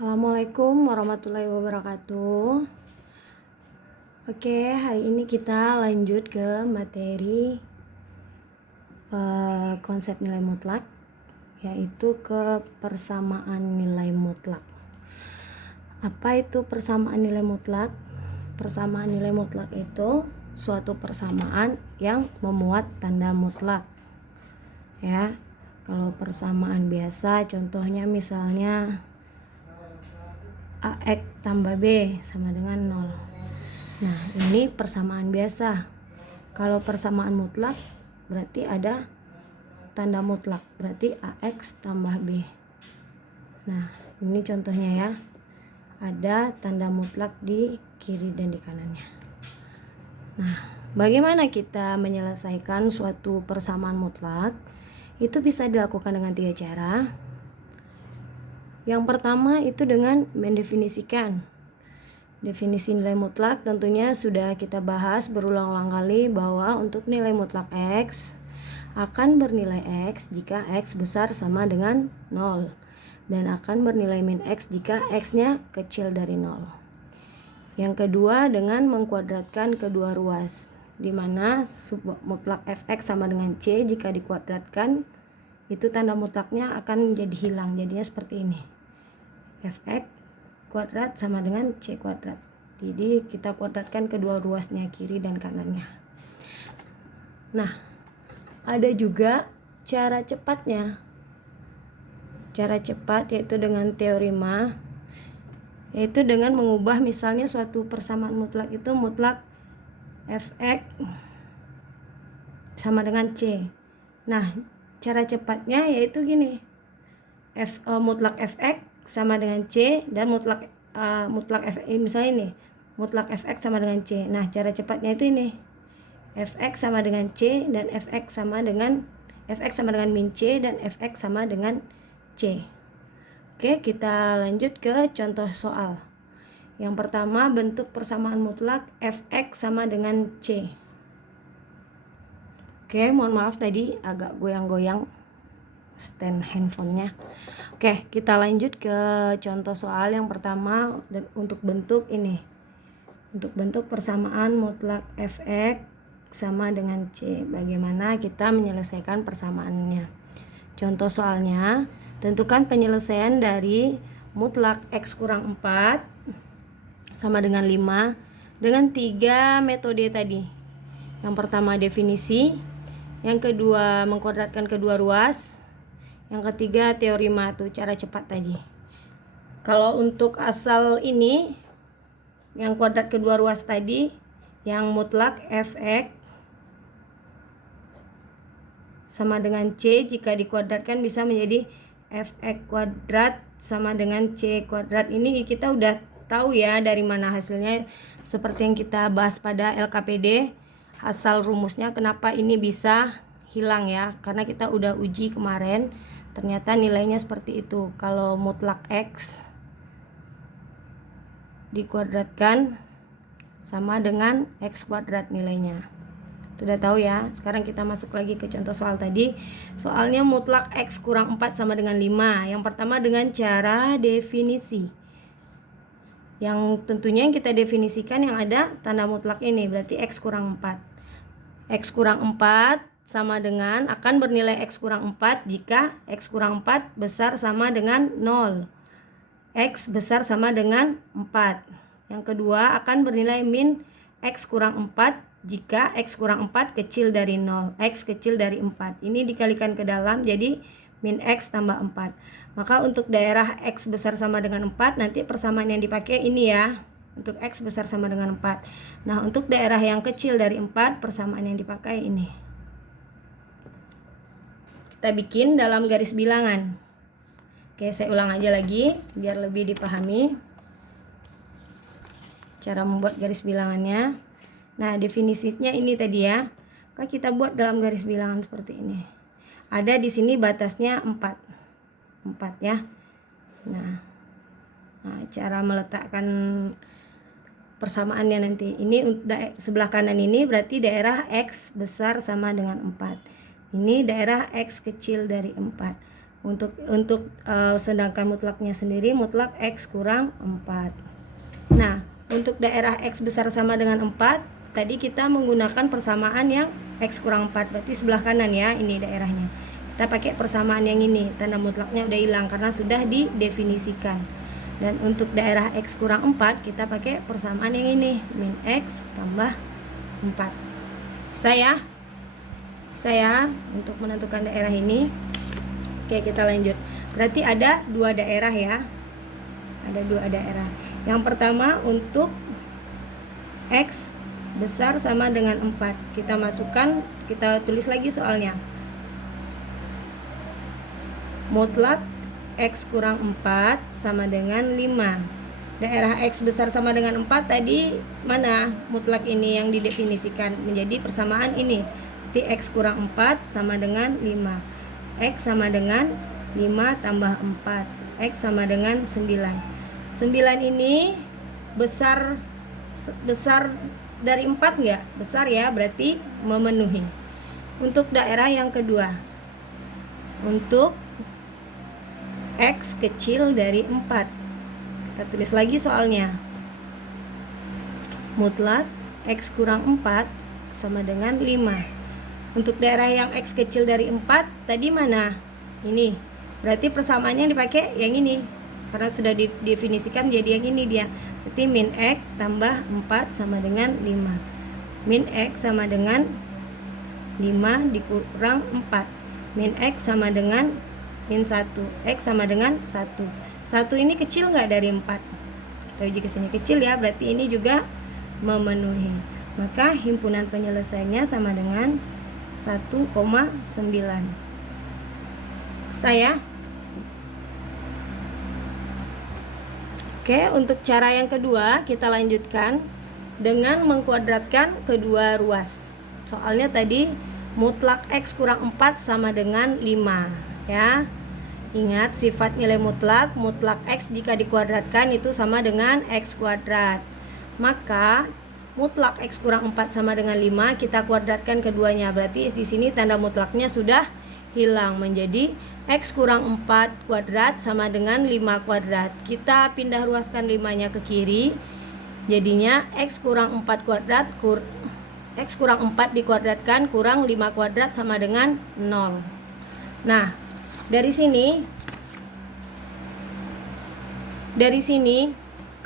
Assalamualaikum warahmatullahi wabarakatuh. Oke, hari ini kita lanjut ke materi konsep nilai mutlak, yaitu ke persamaan nilai mutlak. Apa itu persamaan nilai mutlak? Persamaan nilai mutlak itu suatu persamaan yang memuat tanda mutlak. Ya, kalau persamaan biasa, contohnya misalnya AX tambah B sama dengan 0. Nah, ini persamaan biasa. Kalau persamaan mutlak berarti ada tanda mutlak, berarti AX tambah B. Nah, ini contohnya ya. Ada tanda mutlak di kiri dan di kanannya. Nah, bagaimana kita menyelesaikan suatu persamaan mutlak? Itu bisa dilakukan dengan 3 cara. Yang pertama itu dengan mendefinisikan. Definisi nilai mutlak tentunya sudah kita bahas berulang-ulang kali bahwa untuk nilai mutlak X akan bernilai X jika X besar sama dengan 0 dan akan bernilai min X jika X-nya kecil dari 0. Yang kedua dengan mengkuadratkan kedua ruas, di mana mutlak Fx sama dengan C jika dikuadratkan itu tanda mutlaknya akan jadi hilang, jadinya seperti ini. Fx kuadrat sama dengan C kuadrat. Jadi kita kuadratkan kedua ruasnya, kiri dan kanannya. Nah, ada juga cara cepatnya. Cara cepat yaitu dengan teorema, yaitu dengan mengubah misalnya suatu persamaan mutlak itu mutlak Fx sama dengan C. Nah, cara cepatnya yaitu gini. Mutlak Fx sama dengan C dan mutlak Fx misalnya ini mutlak Fx sama dengan C. Nah, cara cepatnya itu ini. Fx sama dengan C dan Fx sama dengan min C dan Fx sama dengan C. Oke, kita lanjut ke contoh soal. Yang pertama, bentuk persamaan mutlak Fx sama dengan C. Oke, mohon maaf tadi agak goyang-goyang stand handphonenya. Oke, kita lanjut ke contoh soal yang pertama untuk bentuk ini. Untuk bentuk persamaan mutlak Fx sama dengan C. Bagaimana kita menyelesaikan persamaannya? Contoh soalnya, tentukan penyelesaian dari mutlak X kurang 4 sama dengan 5 dengan 3 metode tadi. Yang pertama definisi, yang kedua mengkuadratkan kedua ruas, yang ketiga teorema tuh cara cepat tadi. Kalau untuk asal ini yang kuadrat kedua ruas tadi, yang mutlak Fx sama dengan C jika dikuadratkan bisa menjadi Fx kuadrat sama dengan C kuadrat. Ini kita udah tahu ya dari mana hasilnya, seperti yang kita bahas pada LKPD. Asal rumusnya kenapa ini bisa hilang ya, karena kita udah uji kemarin, ternyata nilainya seperti itu. Kalau mutlak X dikuadratkan sama dengan X kuadrat nilainya. Sudah tahu ya. Sekarang kita masuk lagi ke contoh soal tadi. Soalnya mutlak X kurang 4 sama dengan 5. Yang pertama dengan cara definisi. Yang tentunya yang kita definisikan yang ada tanda mutlak ini, berarti X kurang 4. X kurang 4 sama dengan akan bernilai X kurang 4 jika X kurang 4 besar sama dengan 0. X besar sama dengan 4. Yang kedua akan bernilai min X kurang 4 jika X kurang 4 kecil dari 0. X kecil dari 4. Ini dikalikan ke dalam jadi min X tambah 4. Maka untuk daerah X besar sama dengan 4 nanti persamaan yang dipakai ini ya. Untuk X besar sama dengan 4. Nah, untuk daerah yang kecil dari 4 persamaan yang dipakai ini. Kita bikin dalam garis bilangan. Oke, saya ulang aja lagi biar lebih dipahami cara membuat garis bilangannya. Nah, definisinya ini tadi ya. Maka kita buat dalam garis bilangan seperti ini. Ada di sini batasnya 4 ya. Nah, cara meletakkan persamaannya nanti. Ini sebelah kanan ini berarti daerah X besar sama dengan 4. Ini daerah X kecil dari 4. Sedangkan mutlaknya sendiri mutlak X kurang 4. Nah, untuk daerah X besar sama dengan 4, tadi kita menggunakan persamaan yang X kurang 4, berarti sebelah kanan ya, ini daerahnya. Kita pakai persamaan yang ini, tanda mutlaknya udah hilang karena sudah didefinisikan. Dan untuk daerah X kurang 4, kita pakai persamaan yang ini, min X tambah 4. Saya untuk menentukan daerah ini. Oke, kita lanjut. Berarti ada 2 daerah ya. Ada 2 daerah. Yang pertama untuk X besar sama dengan 4. Kita masukkan, kita tulis lagi soalnya. Mutlak X kurang 4 sama dengan 5. Daerah X besar sama dengan 4 tadi mana? Mutlak ini yang didefinisikan menjadi persamaan ini. Berarti X kurang 4 sama dengan 5. X sama dengan 5 tambah 4. X sama dengan 9. 9 ini besar dari 4 enggak? Besar ya, berarti memenuhi. Untuk daerah yang kedua, untuk X kecil dari 4, kita tulis lagi soalnya. Mutlak X kurang 4 sama dengan 5. Untuk daerah yang X kecil dari 4 tadi mana? Ini. Berarti persamaannya yang dipakai yang ini, karena sudah didefinisikan jadi yang ini dia. Berarti min X tambah 4 sama dengan 5. Min X sama dengan 5 dikurang 4. Min X sama dengan min 1. X sama dengan 1. 1 ini kecil nggak dari 4? Kita uji ke sini kecil ya, berarti ini juga memenuhi. Maka himpunan penyelesaiannya sama dengan 1,9. Oke, untuk cara yang kedua kita lanjutkan dengan mengkuadratkan kedua ruas. Soalnya tadi mutlak X kurang 4 sama dengan 5 ya. Ingat sifat nilai mutlak X jika dikuadratkan itu sama dengan X kuadrat. Maka mutlak X kurang 4 sama dengan 5 kita kuadratkan keduanya. Berarti di sini tanda mutlaknya sudah hilang menjadi X kurang 4 kuadrat sama dengan 5 kuadrat. Kita pindah ruaskan 5-nya ke kiri. Jadinya X kurang 4 kuadrat X kurang 4 dikuadratkan kurang 5 kuadrat sama dengan 0. Nah, dari sini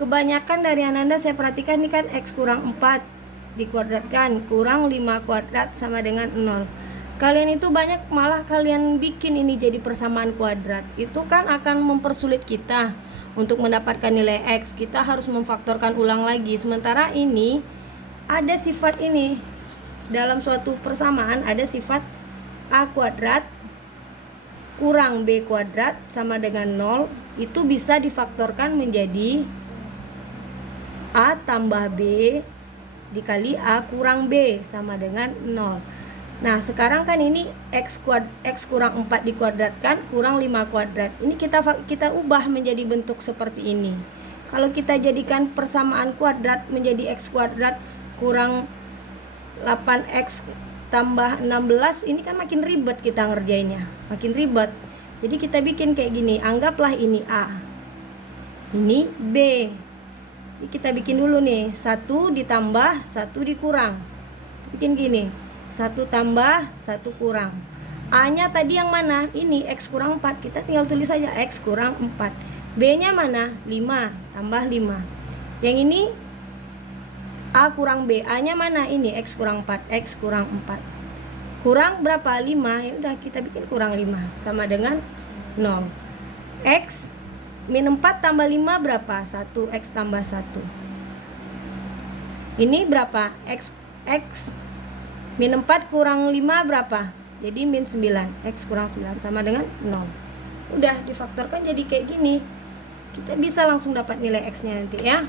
kebanyakan dari Ananda saya perhatikan ini kan X kurang 4 dikuadratkan kurang 5 kuadrat sama dengan 0. Kalian itu banyak malah kalian bikin ini jadi persamaan kuadrat. Itu kan akan mempersulit kita untuk mendapatkan nilai X. Kita harus memfaktorkan ulang lagi. Sementara ini ada sifat ini. Dalam suatu persamaan ada sifat A kuadrat kurang B kuadrat sama dengan 0. Itu bisa difaktorkan menjadi A tambah B dikali A kurang B sama dengan 0. Nah, sekarang kan ini X kurang 4 dikuadratkan kurang 5 kuadrat. Ini kita ubah menjadi bentuk seperti ini. Kalau kita jadikan persamaan kuadrat menjadi X kuadrat kurang 8X tambah 16, ini kan makin ribet kita ngerjainnya. Makin ribet. Jadi kita bikin kayak gini. Anggaplah ini A. Ini B. Jadi kita bikin dulu nih. 1 ditambah, 1 dikurang. Bikin gini. 1 tambah, 1 kurang. A-nya tadi yang mana? Ini X kurang 4. Kita tinggal tulis saja X kurang 4. B-nya mana? 5 tambah 5. Yang ini A kurang B. A-nya mana? Ini X kurang 4. X kurang 4. Kurang berapa? 5. Ya udah kita bikin kurang 5 sama dengan 0. X min 4 tambah 5 berapa? 1. X tambah 1. Ini berapa? X min 4 kurang 5 berapa? Jadi min 9. X kurang 9 sama dengan 0. Udah difaktorkan jadi kayak gini. Kita bisa langsung dapat nilai X-nya nanti ya.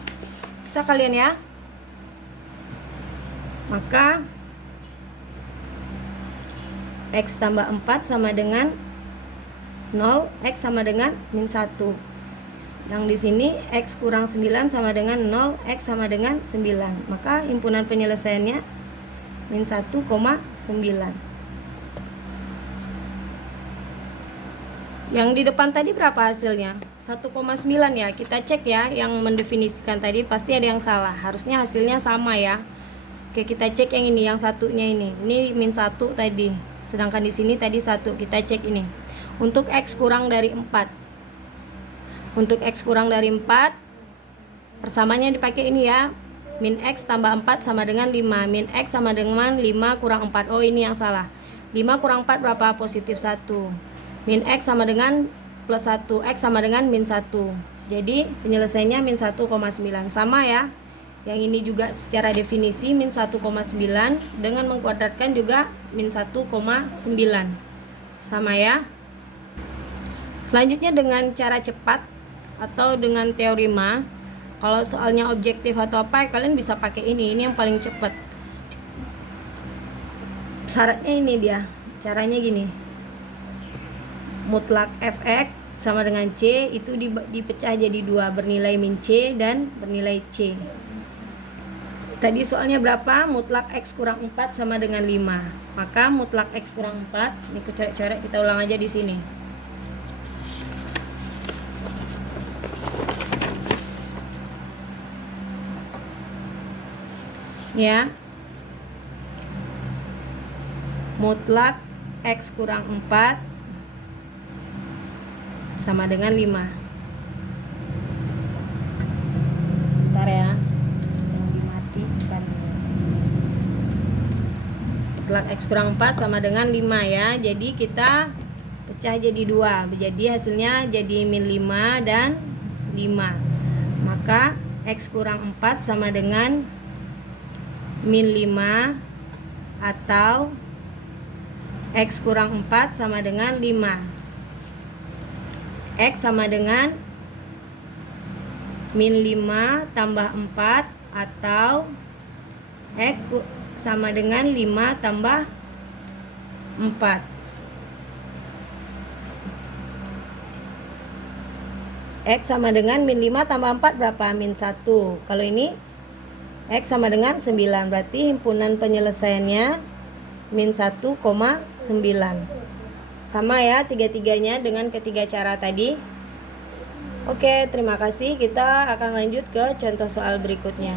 Bisa kalian ya? Maka X tambah 4 sama dengan 0, X sama dengan min 1. Yang di sini X kurang 9 sama dengan 0, X sama dengan 9. Maka himpunan penyelesaiannya min 1,9. Yang di depan tadi berapa hasilnya? 1,9 ya. Kita cek ya, yang mendefinisikan tadi pasti ada yang salah. Harusnya hasilnya sama ya. Oke, kita cek yang ini, yang satunya ini. Ini min 1 tadi. Sedangkan di sini tadi 1. Kita cek ini. Untuk X kurang dari 4. Untuk X kurang dari 4, persamaannya dipakai ini ya. Min X tambah 4 sama dengan 5. Min X sama dengan 5 kurang 4. Oh, ini yang salah. 5 kurang 4 berapa? Positif 1. Min X sama dengan plus 1. X sama dengan min 1. Jadi penyelesaiannya min 1,9. Sama ya. Yang ini juga secara definisi min 1,9. Dengan mengkuadratkan juga min 1,9. Sama ya. Selanjutnya dengan cara cepat atau dengan teorema. Kalau soalnya objektif atau apa, kalian bisa pakai ini. Ini yang paling cepat. Syaratnya ini dia. Caranya gini. Mutlak fx sama dengan c itu dipecah jadi 2, bernilai min c dan bernilai c. Tadi soalnya berapa? Mutlak x kurang 4 sama dengan 5. Maka mutlak x kurang 4, ini coret-coret, kita ulang aja di sini. Ya. Mutlak x kurang 4 sama dengan 5. Bentar ya. Yang dimatikan. Mutlak X kurang 4 sama dengan 5 ya. Jadi kita pecah jadi 2. Jadi hasilnya jadi min 5 dan 5. Maka X kurang 4 sama dengan min 5 atau X kurang 4 sama dengan 5. X sama dengan min 5 tambah 4 atau X sama dengan 5 tambah 4. X sama dengan min 5 tambah 4 berapa? Min 1. Kalau ini X sama dengan 9. Berarti himpunan penyelesaiannya min 1,9. Sama ya tiga-tiganya dengan ketiga cara tadi. Oke, terima kasih. Kita akan lanjut ke contoh soal berikutnya.